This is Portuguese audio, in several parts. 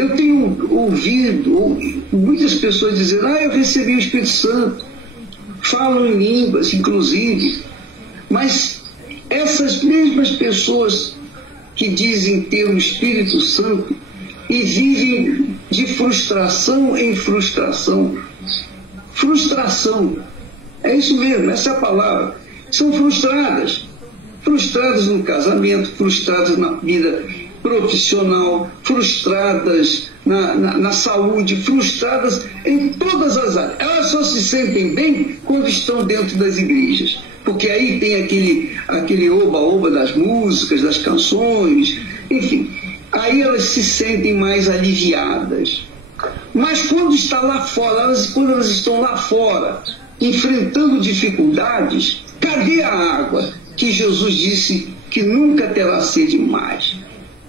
Eu tenho ouvido muitas pessoas dizendo: eu recebi o Espírito Santo, falam em línguas, inclusive. Mas essas mesmas pessoas que dizem ter o Espírito Santo e vivem de frustração em frustração. Frustração, é isso mesmo, essa é a palavra. São frustradas. Frustradas no casamento, frustradas na vida profissional, frustradas na saúde, frustradas em todas as áreas. Elas só se sentem bem quando estão dentro das igrejas, porque aí tem aquele oba-oba das músicas, das canções, enfim, aí elas se sentem mais aliviadas. Mas quando está lá fora, quando elas estão lá fora, enfrentando dificuldades, cadê a água que Jesus disse que nunca terá sede mais?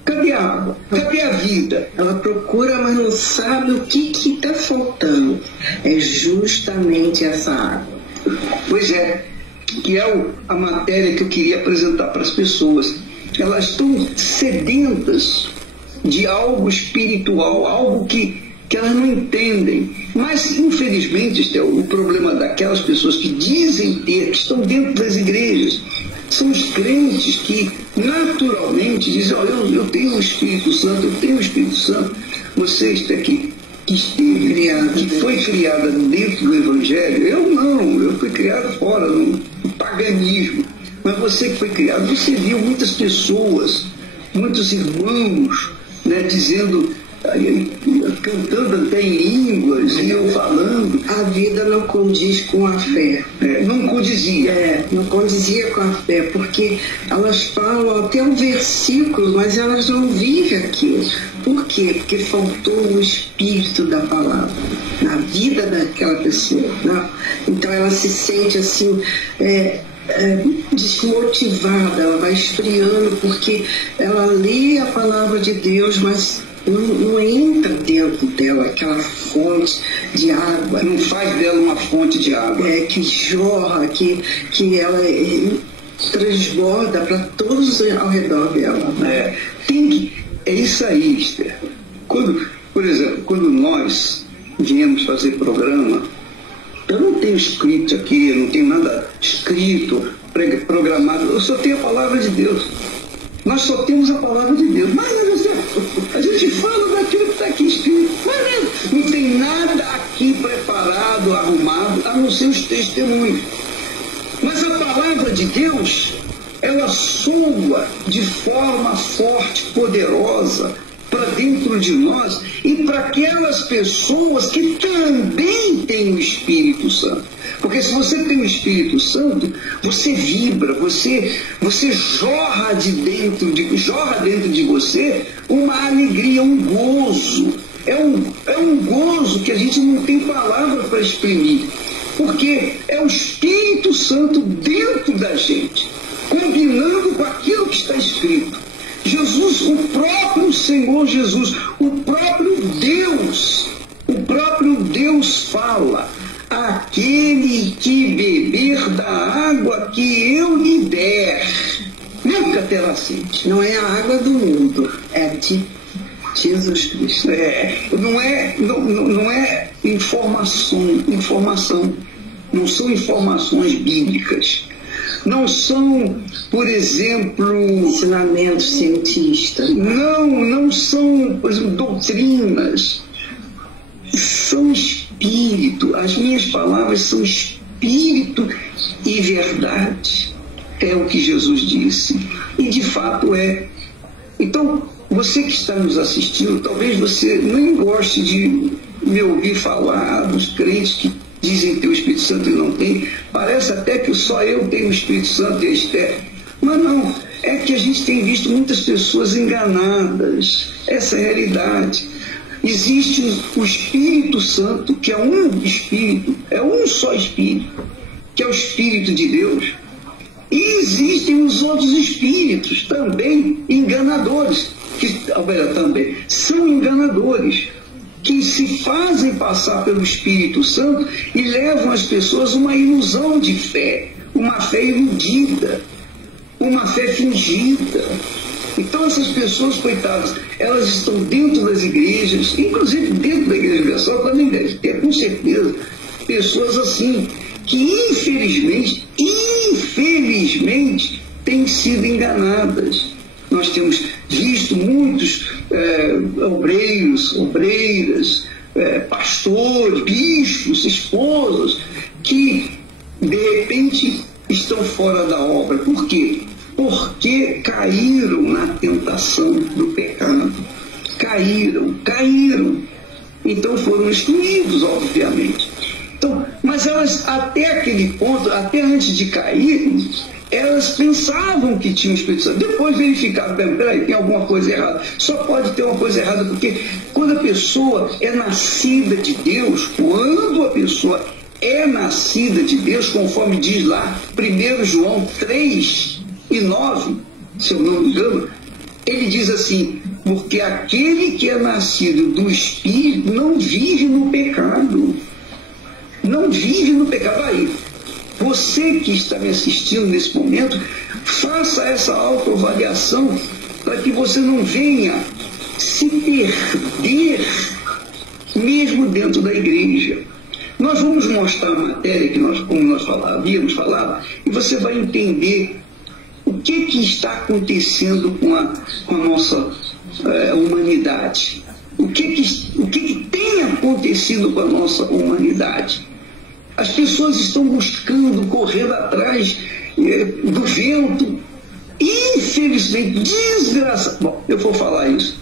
Cadê a água? Cadê a vida? Ela procura, mas não sabe o que está faltando. É justamente essa água. Pois é, que é a matéria que eu queria apresentar para as pessoas. Elas estão sedentas de algo espiritual, algo que elas não entendem. Mas, infelizmente, este é o problema daquelas pessoas que dizem ter, que estão dentro das igrejas. São os crentes que naturalmente dizem: olha, eu tenho o Espírito Santo, eu tenho o Espírito Santo. Você está aqui, que foi criada dentro do Evangelho. Eu não, eu fui criado fora, no paganismo. Mas você que foi criado, você viu muitas pessoas, muitos irmãos, né, dizendo, cantando até em línguas, e eu falando. A vida não condiz com a fé. Não condizia. Não condizia com a fé, porque elas falam até um versículo, mas elas não vivem aquilo. Por quê? Porque faltou o espírito da palavra na vida daquela pessoa. Né? Então ela se sente assim, desmotivada, ela vai esfriando, porque ela lê a palavra de Deus, mas não entra dentro dela aquela fonte de água. Não faz dela uma fonte de água. Que jorra, que ela transborda para todos ao redor dela. É isso aí, Esther. Por exemplo, quando nós viemos fazer programa, eu não tenho escrito aqui, eu não tenho nada escrito, programado, eu só tenho a palavra de Deus. Nós só temos a palavra de Deus. Mas a gente fala daquilo que está aqui escrito. Mas não tem nada aqui preparado, arrumado, a não ser os testemunhos. Mas a palavra de Deus, ela soa de forma forte, poderosa, para dentro de nós e para aquelas pessoas que também têm o Espírito Santo. Porque se você tem o Espírito Santo, você vibra, você jorra dentro de você uma alegria, um gozo. É um gozo que a gente não tem palavra para exprimir. Porque é o Espírito Santo dentro da gente, combinando com aquilo que está escrito. Jesus, o próprio Senhor Jesus, o próprio Deus fala: aquele que beber da água que eu lhe der, nunca terá sede. Não é a água do mundo, é de Jesus Cristo. Não é informação, não são informações bíblicas. Não são, por exemplo, ensinamentos cientistas. Não são, por exemplo, doutrinas. São espírito. As minhas palavras são espírito e verdade. É o que Jesus disse. E de fato é. Então, você que está nos assistindo, talvez você nem goste de me ouvir falar dos crentes que dizem ter o Espírito Santo e não tem. Parece até que só eu tenho o Espírito Santo e a Esther. Mas não, é que a gente tem visto muitas pessoas enganadas. Essa é a realidade. Existe o Espírito Santo, que é um Espírito, é um só Espírito, que é o Espírito de Deus. E existem os outros espíritos também enganadores, que também são enganadores, que se fazem passar pelo Espírito Santo e levam as pessoas uma ilusão de fé, uma fé iludida, uma fé fingida. Então essas pessoas, coitadas, elas estão dentro das igrejas, inclusive dentro da Igreja Universal também deve ter, com certeza, pessoas assim, que infelizmente têm sido enganadas. Nós temos visto muitos obreiras, pastores, bispos, esposas, que de repente estão fora da obra. Por quê? Porque caíram na tentação do pecado. Caíram. Então foram excluídos, obviamente. Então, mas elas, até aquele ponto, até antes de caírem, elas pensavam que tinham Espírito Santo. Depois verificaram, peraí, tem alguma coisa errada. Só pode ter uma coisa errada, porque quando a pessoa é nascida de Deus, quando a pessoa é nascida de Deus, conforme diz lá 1 João 3:9, se eu não me engano, ele diz assim: porque aquele que é nascido do Espírito não vive no pecado. Não vive no pecado. Aí, você que está me assistindo nesse momento, faça essa autoavaliação para que você não venha se perder mesmo dentro da igreja. Nós vamos mostrar a matéria que como nós havíamos falado, e você vai entender o que está acontecendo com a nossa humanidade. O que tem acontecido com a nossa humanidade? As pessoas estão buscando, correndo atrás do vento. Infelizmente, desgraça. Bom, eu vou falar isso.